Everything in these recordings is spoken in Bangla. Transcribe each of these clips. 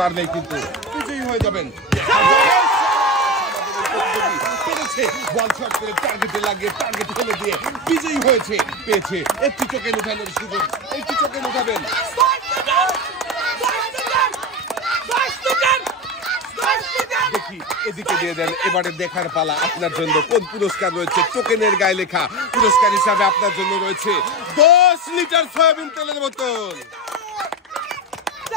পারলেই কিন্তু বিজয়ী হয়ে যাবেন। বল শট করে টার্গেটে লাগিয়ে টার্গেট ফেলে দিয়ে বিজয়ী হয়েছে, পেয়েছে একটি টোকেন উঠানোর সুযোগ। একটি টোকেন উঠাবেন। দেখি এদিকে দিয়ে দেন। এবারে দেখার পালা আপনার জন্য কোন পুরস্কার রয়েছে। টোকেনের গায়ে লেখা পুরস্কার হিসাবে আপনার জন্য রয়েছে 10 লিটার সয়াবিন তেলের বোতল।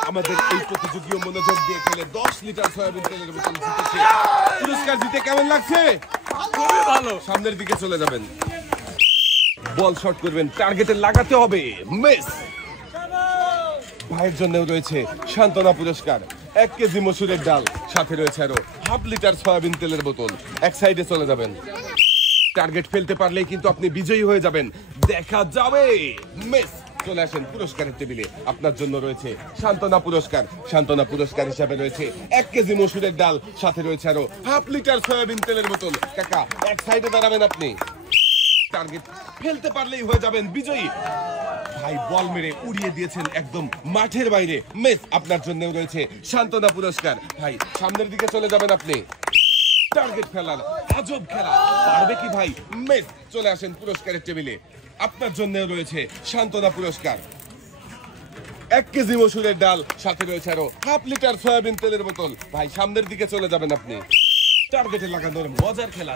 আমাদের এই প্রতিযোগীও মনোযোগ দিয়ে খেলে 10 লিটার সয়াবিন তেলের বোতল জিতেছে। পুরস্কার জিতে কেমন লাগছে? খুবই ভালো। সামনের দিকে চলে যাবেন, বল শট করবেন, টার্গেটে লাগাতে হবে, মিস। ভাইয়ের জন্য রয়েছে সান্ত্বনা পুরস্কার, 1 কেজি মসুরের ডাল, সাথে রয়েছে আরো হাফ লিটার সয়াবিন তেলের বোতল। এক সাইডে চলে যাবেন, টার্গেট ফেলতে পারলেই কিন্তু আপনি বিজয়ী হয়ে যাবেন। দেখা যাবে, মিস। চলে আসেন পুরস্কারের টেবিলে। আপনার জন্য রয়েছে সান্ত্বনা পুরস্কার। সান্ত্বনা পুরস্কার হিসাবে রয়েছে 1 কেজি মসুরের ডাল, সাথে রয়েছে আরো হাফ লিটার সয়াবিন তেলের বোতল। কাকা এক সাইডে দাঁড়াবেন আপনি, টার্গেট ফেলতে পারলেই হয়ে যাবেন বিজয়ী। ভাই বল মেরে উড়িয়ে দিয়েছেন একদম মাঠের বাইরে, মিস। আপনার জন্য রয়েছে সান্ত্বনা পুরস্কার। ভাই সামনের দিকে চলে যাবেন আপনি, টার্গেট ফেলার আজব খেলা, পারবে কি ভাই? মিস। চলে আসেন পুরস্কারের টেবিলে। আপনার জন্য রয়েছে সান্ত্বনা পুরস্কার, 1 কেজি মসুরের ডাল, সাথে রয়েছে আরো হাফ লিটার সয়াবিন তেলের বোতল। ভাই সামনের দিকে চলে যাবেন আপনি, টার্গেটে লাগানোর মজার খেলা।